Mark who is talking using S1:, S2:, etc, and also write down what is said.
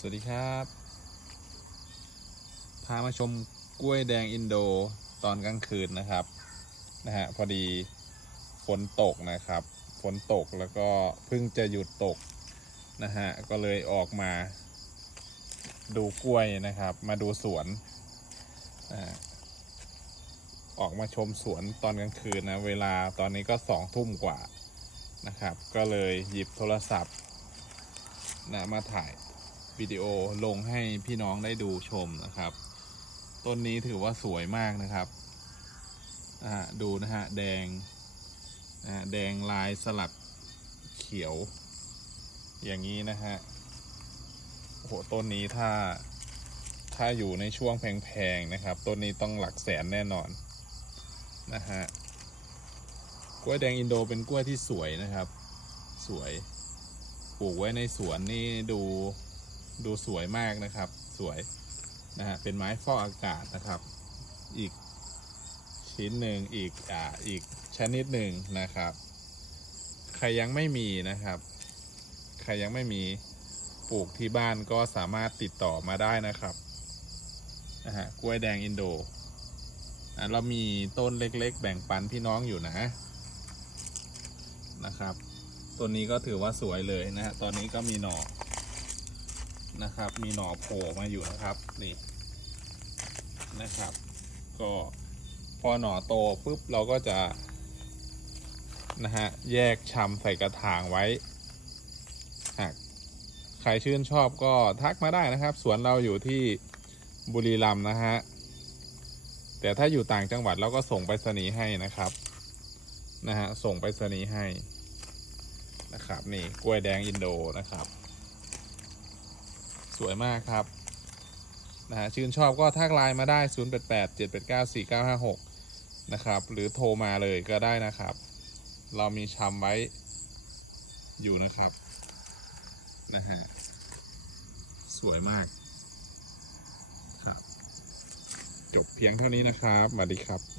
S1: สวัสดีครับ พามาชมกล้วยแดงอินโดตอนกลางคืนนะครับ นะฮะพอดีฝนตกนะครับ ฝนตกแล้วก็เพิ่งจะหยุดตกนะฮะ ก็เลยออกมา ดูกล้วยนะครับ มาดูสวนนะออกมาชมสวนตอนกลางคืนนะ เวลาตอนนี้ก็สองทุ่มกว่านะครับ ก็เลยหยิบโทรศัพท์นะมาถ่าย วิดีโอลงให้พี่น้องได้ดูชมนะครับ ต้นนี้ถือว่าสวยมากนะครับดูนะฮะแดงนะแดงลายสลับเขียว อย่างนี้นะฮะโอ้โหต้นนี้ถ้าถ้าอยู่ในช่วงแพงๆนะครับ ต้นนี้ต้องหลักแสนแน่นอนนะฮะกล้วยแดงอินโดเป็นกล้วยที่สวยนะครับ สวย ปลูกไว้ในสวนนี่ดู ดูสวยมากนะครับ สวยนะฮะเป็นไม้ฟอกอากาศนะครับ อีกชิ้นหนึ่งอีกอ่าอีกชนิดหนึ่งนะครับ ใครยังไม่มีนะครับ ใครยังไม่มีปลูกที่บ้านก็สามารถติดต่อมาได้นะครับนะฮะกล้วยแดงอินโดอะเรามีต้นเล็กๆ แบ่งปันพี่น้องอยู่นะนะครับต้นนี้ก็ถือว่าสวยเลยนะฮะตอนนี้ก็มีหน่อ นะครับ มีหน่อโผล่มาอยู่นะครับนี่นะครับ ก็พอหน่อโตปุ๊บเราก็จะนะฮะแยกชำใส่กระถางไว้หากใครชื่นชอบก็ทักมาได้นะครับ สวนเราอยู่ที่บุรีรัมย์นะฮะแต่ถ้าอยู่ต่างจังหวัดเราก็ส่งไปรษณีย์ให้นะครับนะฮะส่งไปรษณีย์ให้นะครับนี่กล้วยแดงอินโดนะครับ สวยมากครับนะฮะชื่นชอบก็ทักไลน์มาได้ 0 8 8 7 8 9 4 9 5 6 นะครับ หรือโทรมาเลยก็ได้นะครับ เรามีชำไว้อยู่นะครับนะฮะสวยมากครับ จบเพียงเท่านี้นะครับสวัสดีครับ